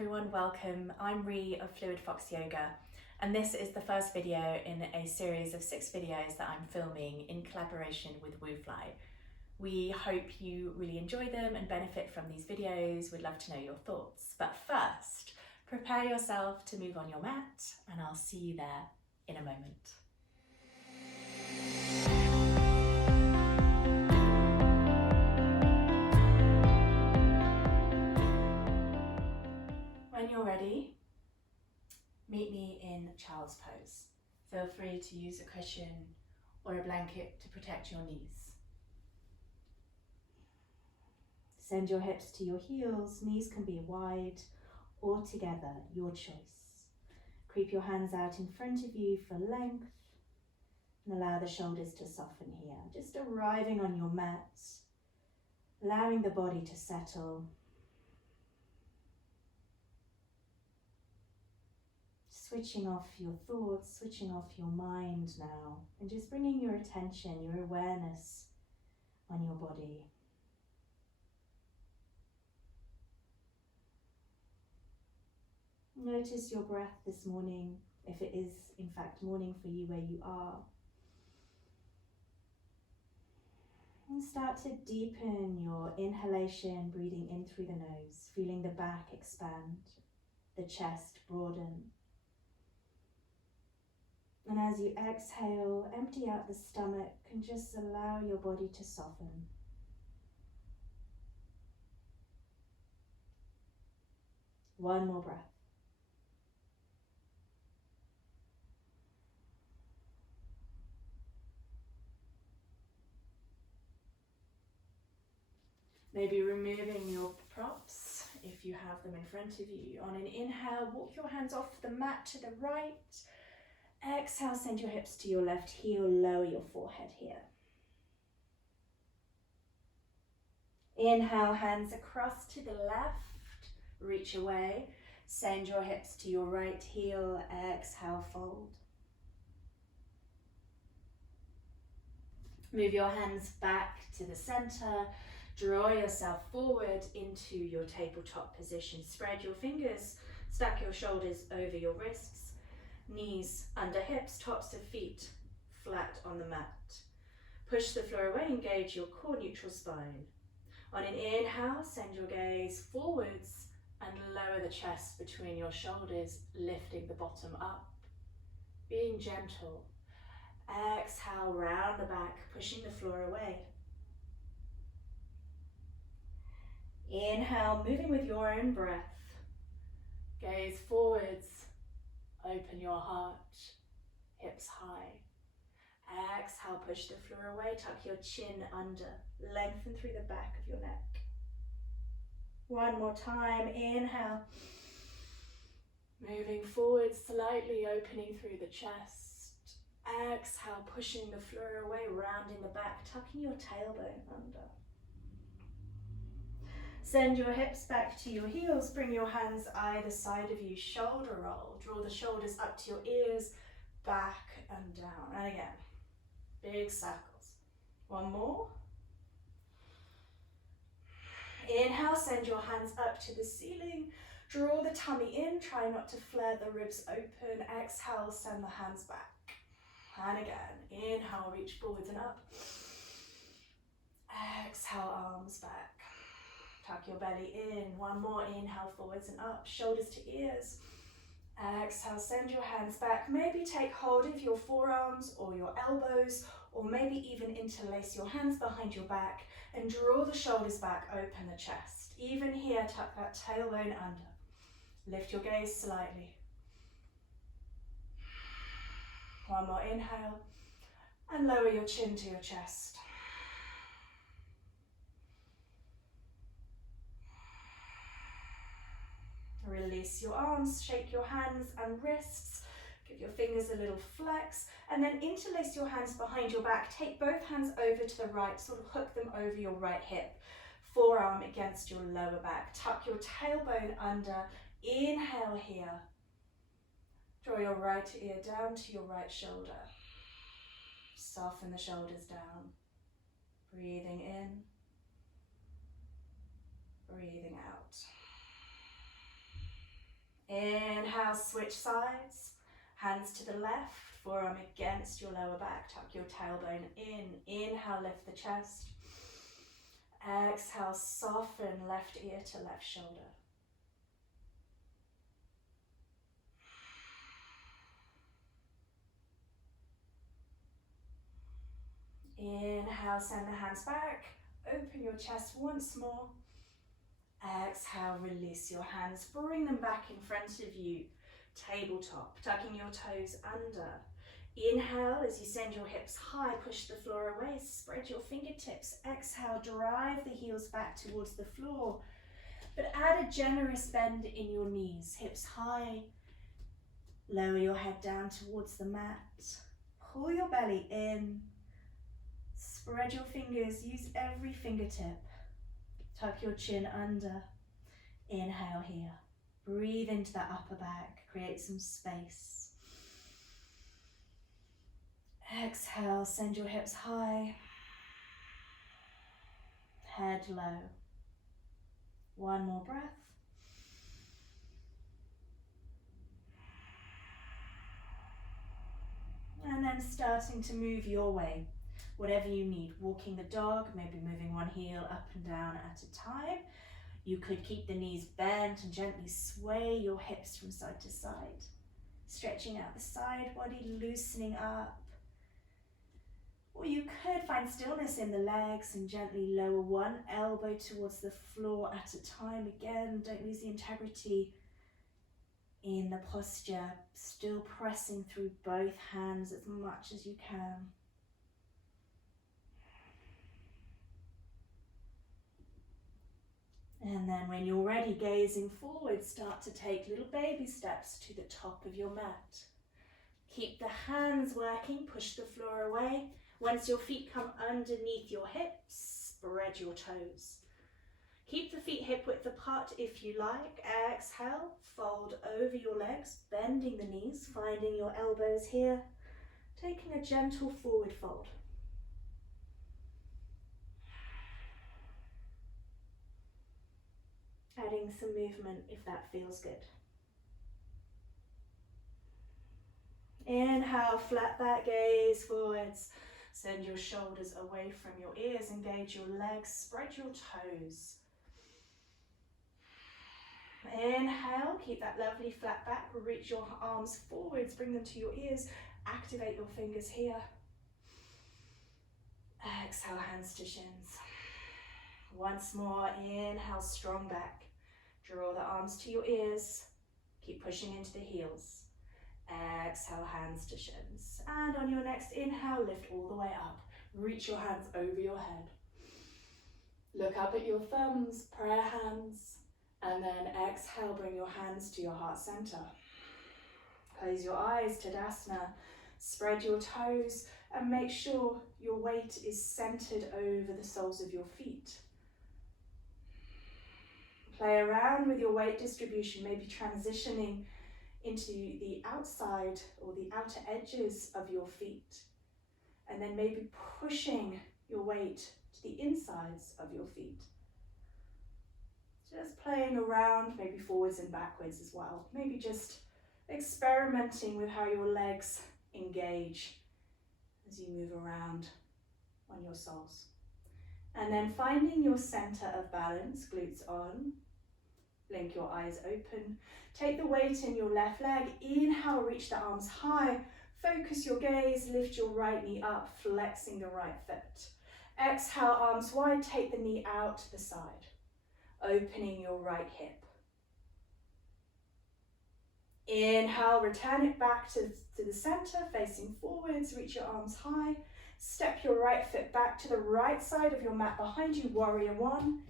everyone, welcome. I'm Ree of Fluid Fox Yoga, and this is the first video in a series of 6 videos that I'm filming in collaboration with Wuufly. We hope you really enjoy them and benefit from these videos. We'd love to know your thoughts. But first, prepare yourself to move on your mat, and I'll see you there in a moment. When you're ready, meet me in child's pose. Feel free to use a cushion or a blanket to protect your knees. Send your hips to your heels. Knees can be wide or together, your choice. Creep your hands out in front of you for length and allow the shoulders to soften here. Just arriving on your mat, allowing the body to settle. Switching off your thoughts, switching off your mind now, and just bringing your attention, your awareness on your body. Notice your breath this morning, if it is in fact morning for you where you are. And start to deepen your inhalation, breathing in through the nose, feeling the back expand, the chest broaden. And as you exhale, empty out the stomach and just allow your body to soften. One more breath. Maybe removing your props if you have them in front of you. On an inhale, walk your hands off the mat to the right. Exhale, send your hips to your left heel, lower your forehead here. Inhale, hands across to the left, reach away. Send your hips to your right heel, exhale, fold. Move your hands back to the center. Draw yourself forward into your tabletop position. Spread your fingers, stack your shoulders over your wrists. Knees under hips, tops of feet flat on the mat. Push the floor away, engage your core neutral spine. On an inhale, send your gaze forwards and lower the chest between your shoulders, lifting the bottom up, being gentle. Exhale, round the back, pushing the floor away. Inhale, moving with your own breath. Gaze forwards. Open your heart, hips high. Exhale, push the floor away, tuck your chin under, lengthen through the back of your neck. One more time, inhale. Moving forward slightly, opening through the chest. Exhale, pushing the floor away, rounding the back, tucking your tailbone under. Send your hips back to your heels, bring your hands either side of you, shoulder roll. Draw the shoulders up to your ears, back and down. And again, big circles. One more. Inhale, send your hands up to the ceiling. Draw the tummy in, try not to flare the ribs open. Exhale, send the hands back. And again, inhale, reach forwards and up. Exhale, arms back. Tuck your belly in. One more, inhale, forwards and up, shoulders to ears. Exhale, send your hands back. Maybe take hold of your forearms or your elbows, or maybe even interlace your hands behind your back and draw the shoulders back, open the chest. Even here, tuck that tailbone under. Lift your gaze slightly. One more inhale, and lower your chin to your chest. Release your arms, shake your hands and wrists, give your fingers a little flex, and then interlace your hands behind your back. Take both hands over to the right, sort of hook them over your right hip, forearm against your lower back. Tuck your tailbone under, inhale here. Draw your right ear down to your right shoulder. Soften the shoulders down. Breathing in, breathing out. Inhale, switch sides. Hands to the left, forearm against your lower back. Tuck your tailbone in. Inhale, lift the chest. Exhale, soften left ear to left shoulder. Inhale, send the hands back. Open your chest once more. Exhale, release your hands. Bring them back in front of you. Tabletop, tucking your toes under. Inhale as you send your hips high, push the floor away, spread your fingertips. Exhale, drive the heels back towards the floor. But add a generous bend in your knees. Hips high. Lower your head down towards the mat. Pull your belly in. Spread your fingers, use every fingertip. Tuck your chin under. Inhale here. Breathe into that upper back. Create some space. Exhale, send your hips high. Head low. One more breath. And then starting to move your way. Whatever you need, walking the dog, maybe moving one heel up and down at a time. You could keep the knees bent and gently sway your hips from side to side. Stretching out the side body, loosening up. Or you could find stillness in the legs and gently lower one elbow towards the floor at a time. Again, don't lose the integrity in the posture. Still pressing through both hands as much as you can. And then when you're ready, gazing forward, start to take little baby steps to the top of your mat. Keep the hands working, push the floor away. Once your feet come underneath your hips, spread your toes. Keep the feet hip width apart if you like. Exhale, fold over your legs, bending the knees, finding your elbows here. Taking a gentle forward fold. Adding some movement if that feels good. Inhale, flat back, gaze forwards. Send your shoulders away from your ears, engage your legs, spread your toes. Inhale, keep that lovely flat back, reach your arms forwards, bring them to your ears, activate your fingers here. Exhale, hands to shins. Once more, inhale, strong back. Draw the arms to your ears, keep pushing into the heels. Exhale, hands to shins. And on your next inhale, lift all the way up. Reach your hands over your head. Look up at your thumbs, prayer hands. And then exhale, bring your hands to your heart center. Close your eyes, Tadasana. Spread your toes and make sure your weight is centered over the soles of your feet. Play around with your weight distribution, maybe transitioning into the outside or the outer edges of your feet. And then maybe pushing your weight to the insides of your feet. Just playing around, maybe forwards and backwards as well. Maybe just experimenting with how your legs engage as you move around on your soles. And then finding your center of balance, glutes on. Blink your eyes open. Take the weight in your left leg. Inhale, reach the arms high. Focus your gaze, lift your right knee up, flexing the right foot. Exhale, arms wide, take the knee out to the side. Opening your right hip. Inhale, return it back to the center, facing forwards, reach your arms high. Step your right foot back to the right side of your mat behind you, warrior one.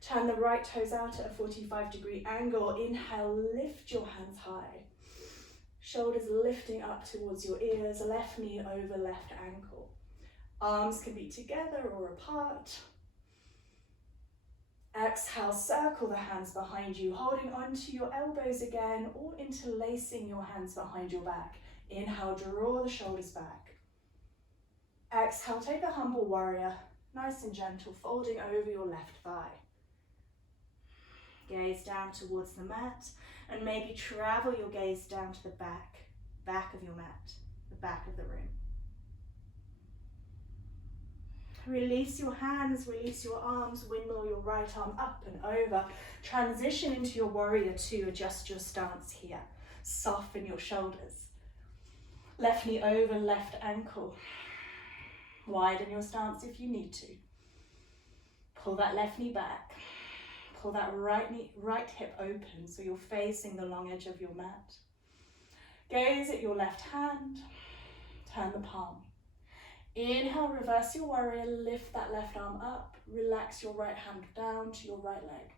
Turn the right toes out at a 45-degree angle. Inhale, lift your hands high. Shoulders lifting up towards your ears, left knee over left ankle. Arms can be together or apart. Exhale, circle the hands behind you, holding onto your elbows again or interlacing your hands behind your back. Inhale, draw the shoulders back. Exhale, take a humble warrior, nice and gentle, folding over your left thigh. Gaze down towards the mat, and maybe travel your gaze down to the back of your mat, the back of the room. Release your hands, release your arms, windmill your right arm up and over. Transition into your warrior two, adjust your stance here. Soften your shoulders. Left knee over left ankle. Widen your stance if you need to. Pull that left knee back. Pull that right hip open so you're facing the long edge of your mat. Gaze at your left hand. Turn the palm. Inhale, reverse your warrior, lift that left arm up, relax your right hand down to your right leg.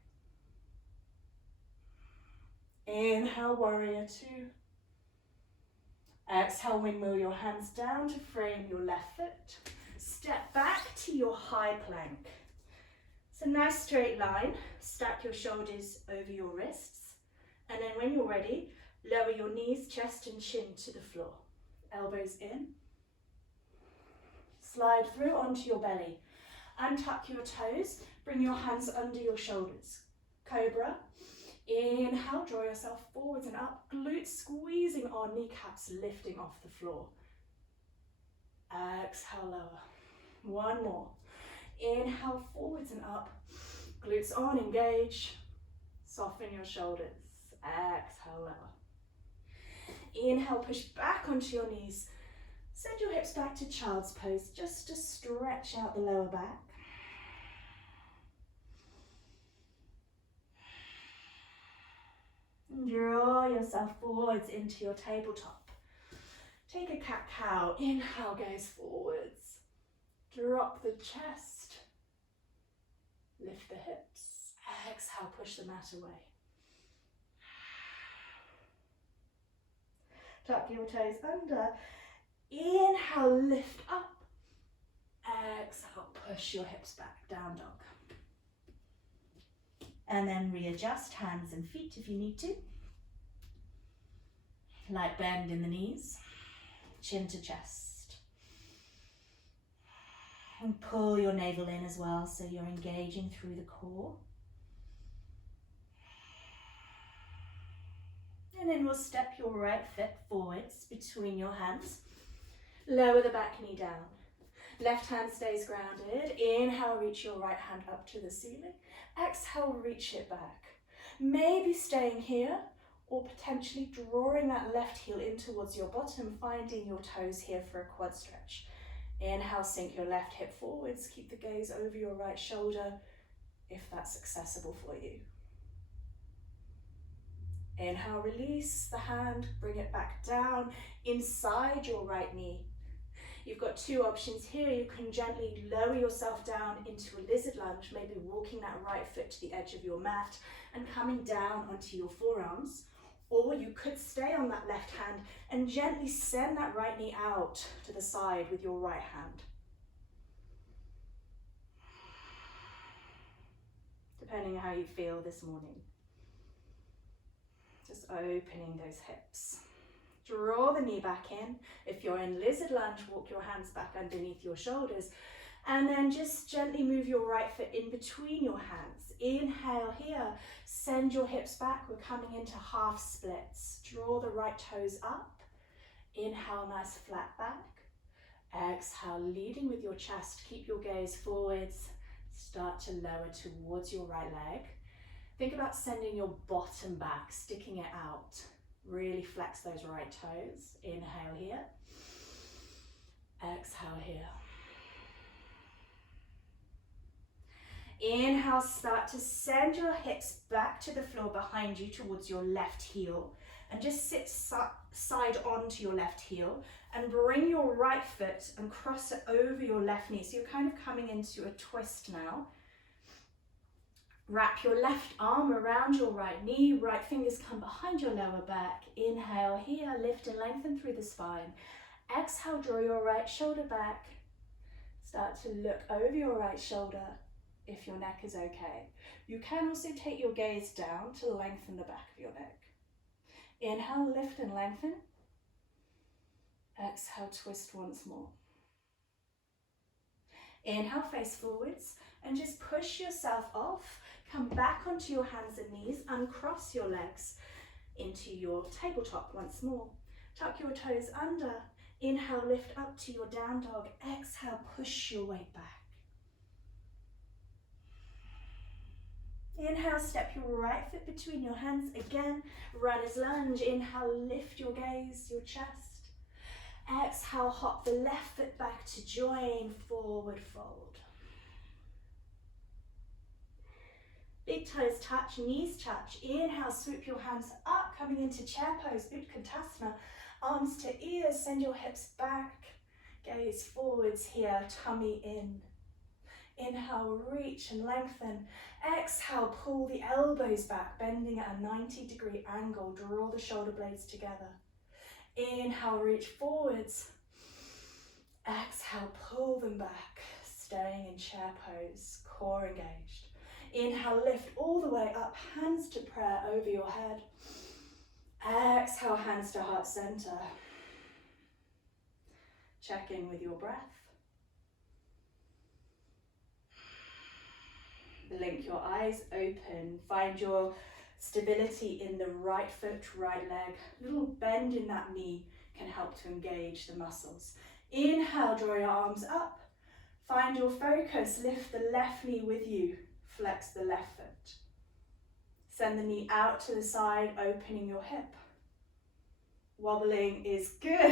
Inhale, warrior two. Exhale, windmill your hands down to frame your left foot. Step back to your high plank. It's a nice straight line. Stack your shoulders over your wrists. And then when you're ready, lower your knees, chest and chin to the floor. Elbows in. Slide through onto your belly. Untuck your toes. Bring your hands under your shoulders. Cobra. Inhale, draw yourself forwards and up. Glutes squeezing on, kneecaps lifting off the floor. Exhale, lower. One more. Inhale, forwards and up. Glutes on, engage. Soften your shoulders. Exhale, lower. Inhale, push back onto your knees. Send your hips back to child's pose just to stretch out the lower back. Draw yourself forwards into your tabletop. Take a cat-cow. Inhale, gaze forwards. Drop the chest. Lift the hips. Exhale, push the mat away. Tuck your toes under. Inhale, lift up. Exhale, push your hips back, down dog. And then readjust hands and feet if you need to. Light bend in the knees, chin to chest. And pull your navel in as well so you're engaging through the core. And then we'll step your right foot forwards between your hands. Lower the back knee down. Left hand stays grounded. Inhale, reach your right hand up to the ceiling. Exhale, reach it back. Maybe staying here or potentially drawing that left heel in towards your bottom, finding your toes here for a quad stretch. Inhale, sink your left hip forwards. Keep the gaze over your right shoulder if that's accessible for you. Inhale, release the hand, bring it back down inside your right knee. You've got two options here. You can gently lower yourself down into a lizard lunge, maybe walking that right foot to the edge of your mat and coming down onto your forearms. Or you could stay on that left hand and gently send that right knee out to the side with your right hand. Depending on how you feel this morning. Just opening those hips. Draw the knee back in. If you're in lizard lunge, walk your hands back underneath your shoulders. And then just gently move your right foot in between your hands. Inhale here. Send your hips back. We're coming into half splits. Draw the right toes up. Inhale, nice flat back. Exhale, leading with your chest. Keep your gaze forwards. Start to lower towards your right leg. Think about sending your bottom back, sticking it out. Really flex those right toes. Inhale here. Exhale here. Inhale, start to send your hips back to the floor behind you towards your left heel. And just sit side onto your left heel. And bring your right foot and cross it over your left knee. So you're kind of coming into a twist now. Wrap your left arm around your right knee, right fingers come behind your lower back. Inhale here, lift and lengthen through the spine. Exhale, draw your right shoulder back. Start to look over your right shoulder if your neck is okay. You can also take your gaze down to lengthen the back of your neck. Inhale, lift and lengthen. Exhale, twist once more. Inhale, face forwards, and just push yourself off. Come back onto your hands and knees, uncross your legs into your tabletop once more. Tuck your toes under. Inhale, lift up to your down dog. Exhale, push your weight back. Inhale, step your right foot between your hands. Again, runner's lunge. Inhale, lift your gaze, your chest. Exhale, hop the left foot back to join, forward fold. Big toes touch, knees touch. Inhale, swoop your hands up, coming into chair pose, Utkatasana. Arms to ears, send your hips back. Gaze forwards here, tummy in. Inhale, reach and lengthen. Exhale, pull the elbows back, bending at a 90-degree angle. Draw the shoulder blades together. Inhale, reach forwards. Exhale, pull them back, staying in chair pose, core engaged. Inhale, lift all the way up, hands to prayer over your head. Exhale, hands to heart center. Check in with your breath. Blink your eyes open. Find your stability in the right foot, right leg. Little bend in that knee can help to engage the muscles. Inhale, draw your arms up. Find your focus. Lift the left knee with you. Flex the left foot. Send the knee out to the side, opening your hip. Wobbling is good.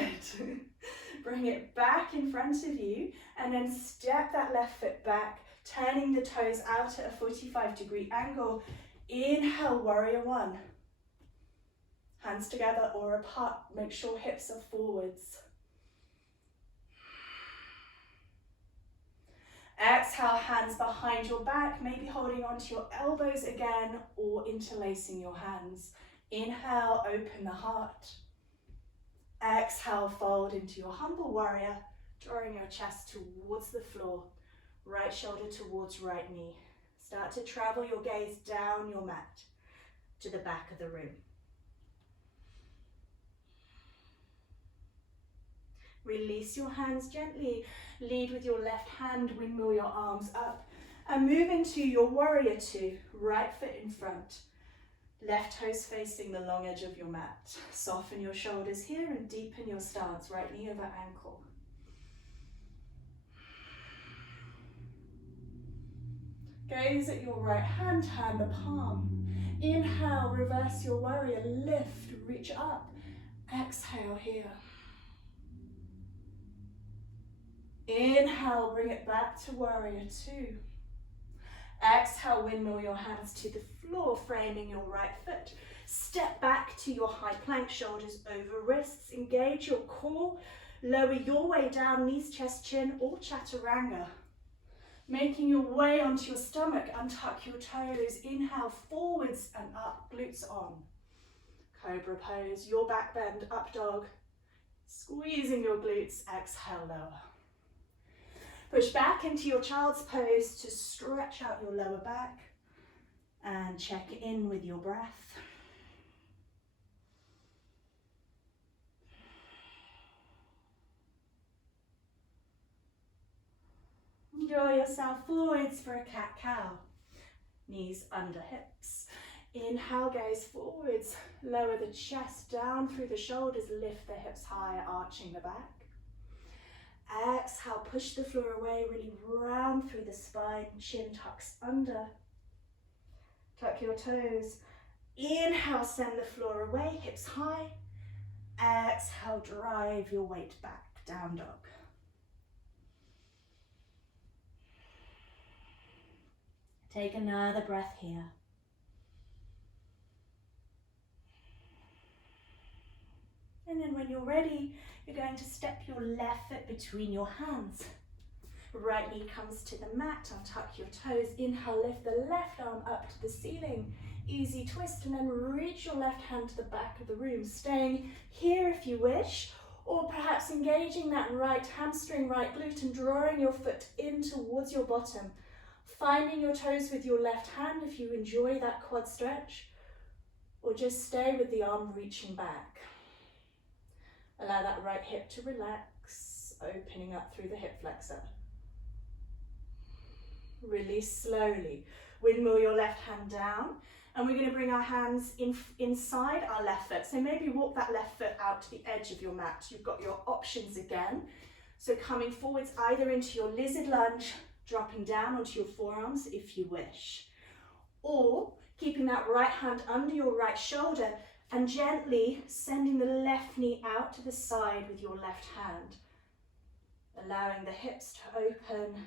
Bring it back in front of you and then step that left foot back, turning the toes out at a 45-degree angle. Inhale, warrior one. Hands together or apart. Make sure hips are forwards. Exhale, hands behind your back, maybe holding onto your elbows again or interlacing your hands. Inhale, open the heart. Exhale, fold into your humble warrior, drawing your chest towards the floor. Right shoulder towards right knee. Start to travel your gaze down your mat to the back of the room. Release your hands gently. Lead with your left hand, windmill your arms up. And move into your warrior two. Right foot in front. Left toes facing the long edge of your mat. Soften your shoulders here and deepen your stance. Right knee over ankle. Gaze at your right hand, turn the palm. Inhale, reverse your warrior, lift, reach up. Exhale here. Inhale, bring it back to warrior two. Exhale, windmill your hands to the floor, framing your right foot. Step back to your high plank, shoulders over wrists. Engage your core. Lower your way down, knees, chest, chin, or chaturanga. Making your way onto your stomach, untuck your toes. Inhale, forwards and up, glutes on. Cobra pose, your back bend, up dog. Squeezing your glutes, exhale, lower. Push back into your child's pose to stretch out your lower back and check in with your breath. Draw yourself forwards for a cat-cow. Knees under hips. Inhale, gaze forwards. Lower the chest down through the shoulders. Lift the hips high, arching the back. Exhale, push the floor away, really round through the spine, chin tucks under. Tuck your toes. Inhale, send the floor away, hips high. Exhale, drive your weight back, down dog. Take another breath here. And then when you're ready, you're going to step your left foot between your hands. Right knee comes to the mat, untuck your toes. Inhale, lift the left arm up to the ceiling. Easy twist, and then reach your left hand to the back of the room. Staying here if you wish, or perhaps engaging that right hamstring, right glute, and drawing your foot in towards your bottom. Finding your toes with your left hand if you enjoy that quad stretch, or just stay with the arm reaching back. Allow that right hip to relax, opening up through the hip flexor. Release slowly. Windmill your left hand down. And we're going to bring our hands inside our left foot. So maybe walk that left foot out to the edge of your mat. You've got your options again. So coming forwards either into your lizard lunge, dropping down onto your forearms if you wish. Or keeping that right hand under your right shoulder and gently sending the left knee out to the side with your left hand. Allowing the hips to open,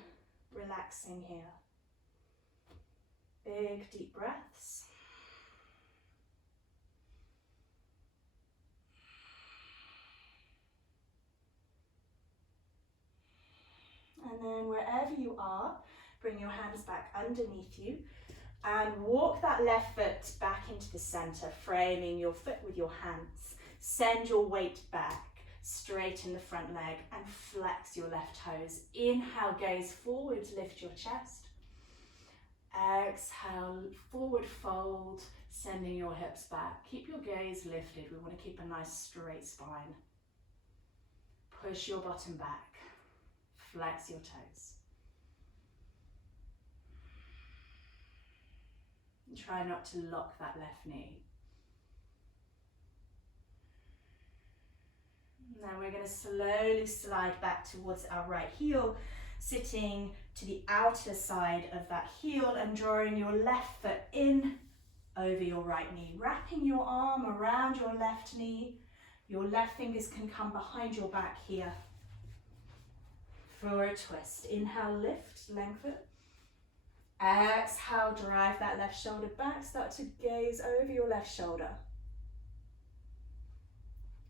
relaxing here. Big deep breaths. And then wherever you are, bring your hands back underneath you and walk that left foot back into the center, framing your foot with your hands. Send your weight back, straighten the front leg and flex your left toes. Inhale, gaze forward, lift your chest. Exhale, forward fold, sending your hips back. Keep your gaze lifted. We want to keep a nice straight spine. Push your bottom back. Flex your toes. And try not to lock that left knee. Now we're going to slowly slide back towards our right heel, sitting to the outer side of that heel and drawing your left foot in over your right knee. Wrapping your arm around your left knee. Your left fingers can come behind your back here. For a twist. Inhale, lift, lengthen. Exhale, drive that left shoulder back. Start to gaze over your left shoulder.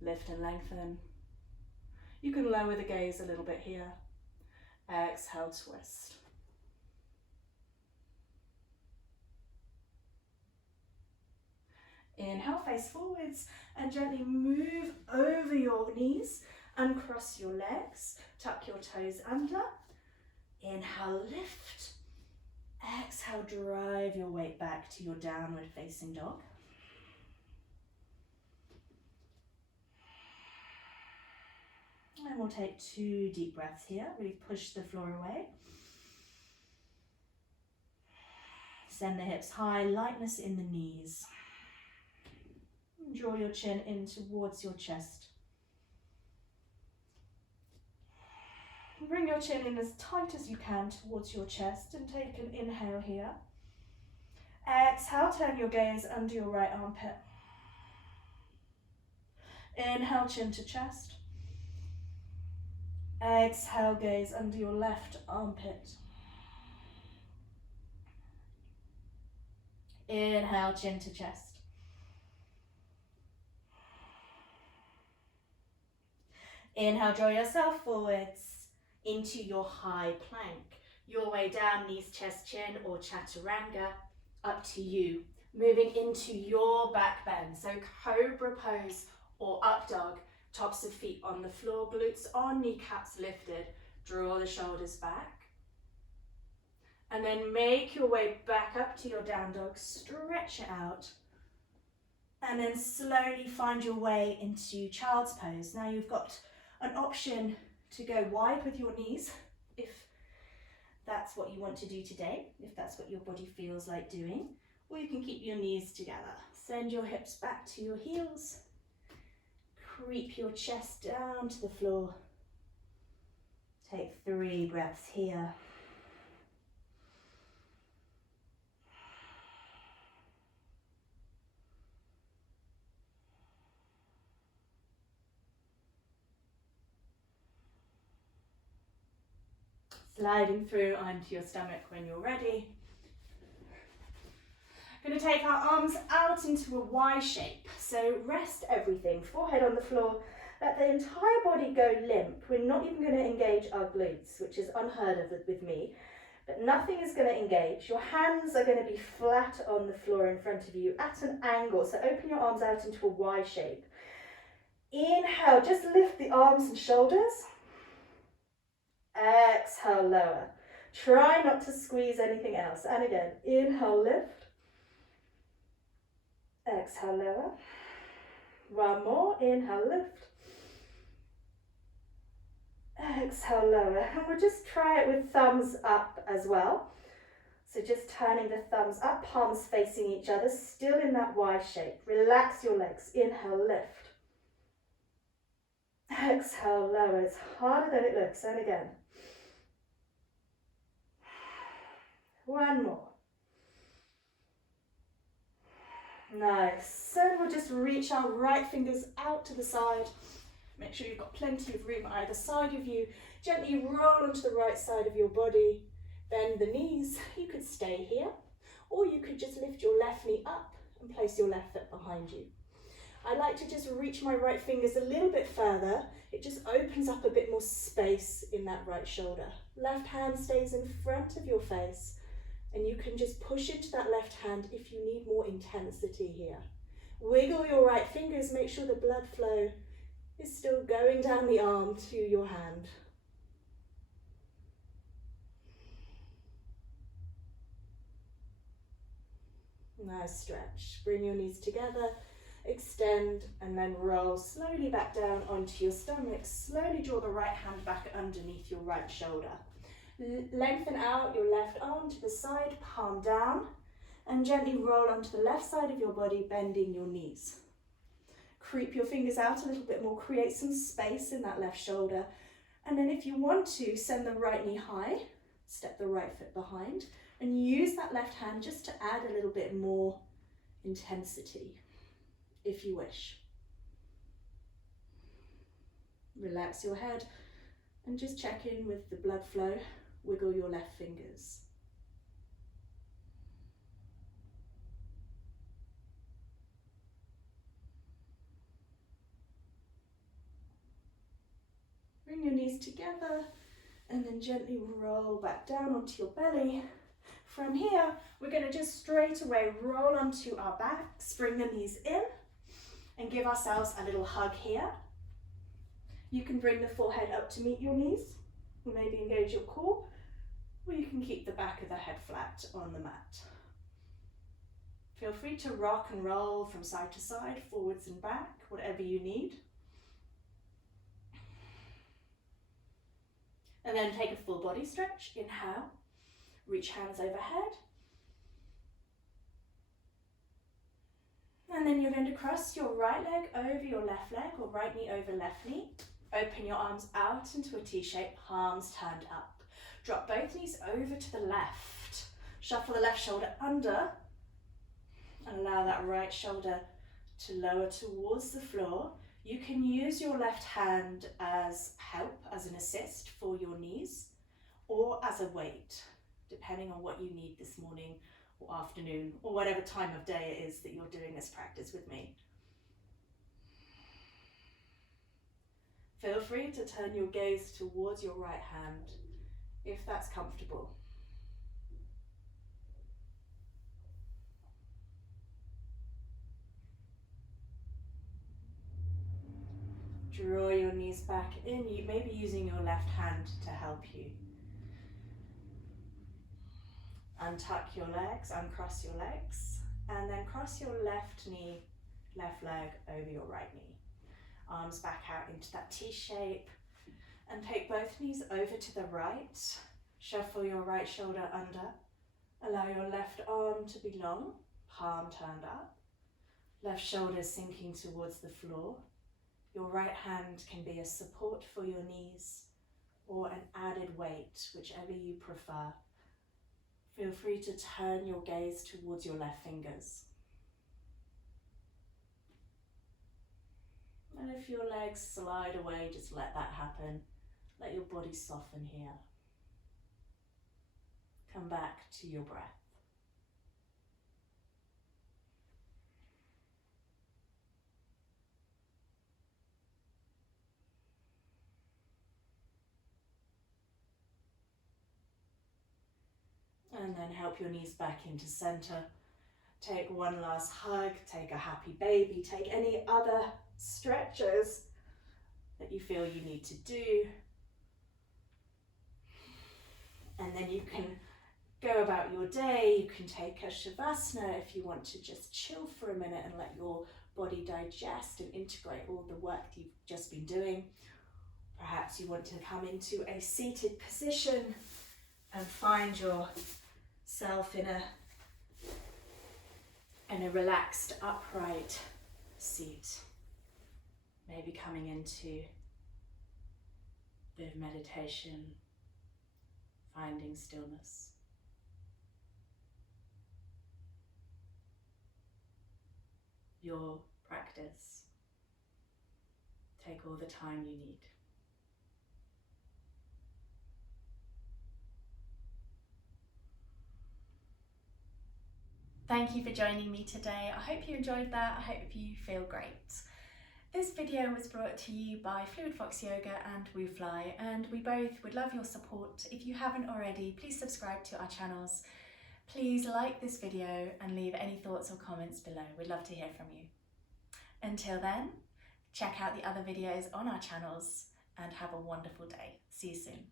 Lift and lengthen. You can lower the gaze a little bit here. Exhale, twist. Inhale, face forwards and gently move over your knees. Uncross your legs, tuck your toes under. Inhale, lift. Exhale, drive your weight back to your downward facing dog. And we'll take 2 deep breaths here. We've pushed the floor away. Send the hips high, lightness in the knees. Draw your chin in towards your chest. Bring your chin in as tight as you can towards your chest and take an inhale here. Exhale, turn your gaze under your right armpit. Inhale, chin to chest. Exhale, gaze under your left armpit. Inhale, chin to chest. Inhale, draw yourself forwards into your high plank. Your way down, knees, chest, chin, or chaturanga, up to you. Moving into your back bend. So cobra pose or up dog, tops of feet on the floor, glutes on, kneecaps lifted. Draw the shoulders back. And then make your way back up to your down dog, stretch it out. And then slowly find your way into child's pose. Now you've got an option to go wide with your knees, if that's what you want to do today, if that's what your body feels like doing, or you can keep your knees together. Send your hips back to your heels, creep your chest down to the floor. Take 3 breaths here. Sliding through onto your stomach when you're ready. Going to take our arms out into a Y shape. So rest everything, forehead on the floor. Let the entire body go limp. We're not even going to engage our glutes, which is unheard of with me. But nothing is going to engage. Your hands are going to be flat on the floor in front of you at an angle. So open your arms out into a Y shape. Inhale, just lift the arms and shoulders. Exhale, lower. Try not to squeeze anything else. And again, inhale, lift. Exhale, lower. One more, inhale, lift. Exhale, lower. And we'll just try it with thumbs up as well. So just turning the thumbs up, palms facing each other, still in that Y shape. Relax your legs. Inhale, lift. Exhale, lower. It's harder than it looks. And again. One more. Nice. So we'll just reach our right fingers out to the side. Make sure you've got plenty of room either side of you. Gently roll onto the right side of your body. Bend the knees. You could stay here, or you could just lift your left knee up and place your left foot behind you. I like to just reach my right fingers a little bit further. It just opens up a bit more space in that right shoulder. Left hand stays in front of your face, and you can just push into that left hand if you need more intensity here. Wiggle your right fingers, make sure the blood flow is still going down the arm to your hand. Nice stretch. Bring your knees together, extend, and then roll slowly back down onto your stomach. Slowly draw the right hand back underneath your right shoulder. Lengthen out your left arm to the side, palm down, and gently roll onto the left side of your body, bending your knees. Creep your fingers out a little bit more, create some space in that left shoulder. And then if you want to, send the right knee high, step the right foot behind, and use that left hand just to add a little bit more intensity, if you wish. Relax your head and just check in with the blood flow. Wiggle your left fingers. Bring your knees together and then gently roll back down onto your belly. From here, we're going to just straight away roll onto our backs, bring the knees in, and give ourselves a little hug here. You can bring the forehead up to meet your knees, or maybe engage your core, or you can keep the back of the head flat on the mat. Feel free to rock and roll from side to side, forwards and back, whatever you need. And then take a full body stretch. Inhale, reach hands overhead. And then you're going to cross your right leg over your left leg, or right knee over left knee. Open your arms out into a T shape, palms turned up. Drop both knees over to the left. Shuffle the left shoulder under and allow that right shoulder to lower towards the floor. You can use your left hand as help, as an assist for your knees, or as a weight, depending on what you need this morning or afternoon, or whatever time of day it is that you're doing this practice with me. Feel free to turn your gaze towards your right hand, if that's comfortable. Draw your knees back in, you may be using your left hand to help you. Untuck your legs, uncross your legs, and then cross your left knee, left leg over your right knee. Arms back out into that T shape, and take both knees over to the right. Shuffle your right shoulder under. Allow your left arm to be long, palm turned up. Left shoulder sinking towards the floor. Your right hand can be a support for your knees or an added weight, whichever you prefer. Feel free to turn your gaze towards your left fingers. And if your legs slide away, just let that happen. Let your body soften here. Come back to your breath. And then help your knees back into center. Take one last hug, take a happy baby, take any other stretches that you feel you need to do. And then you can go about your day. You can take a Shavasana if you want to just chill for a minute and let your body digest and integrate all the work you've just been doing. Perhaps you want to come into a seated position and find your self in a relaxed, upright seat. Maybe coming into a bit of meditation, finding stillness. Your practice. Take all the time you need. Thank you for joining me today. I hope you enjoyed that. I hope you feel great. This video was brought to you by Fluid Fox Yoga and Wuufly, and we both would love your support. If you haven't already, please subscribe to our channels. Please like this video and leave any thoughts or comments below. We'd love to hear from you. Until then, check out the other videos on our channels and have a wonderful day. See you soon.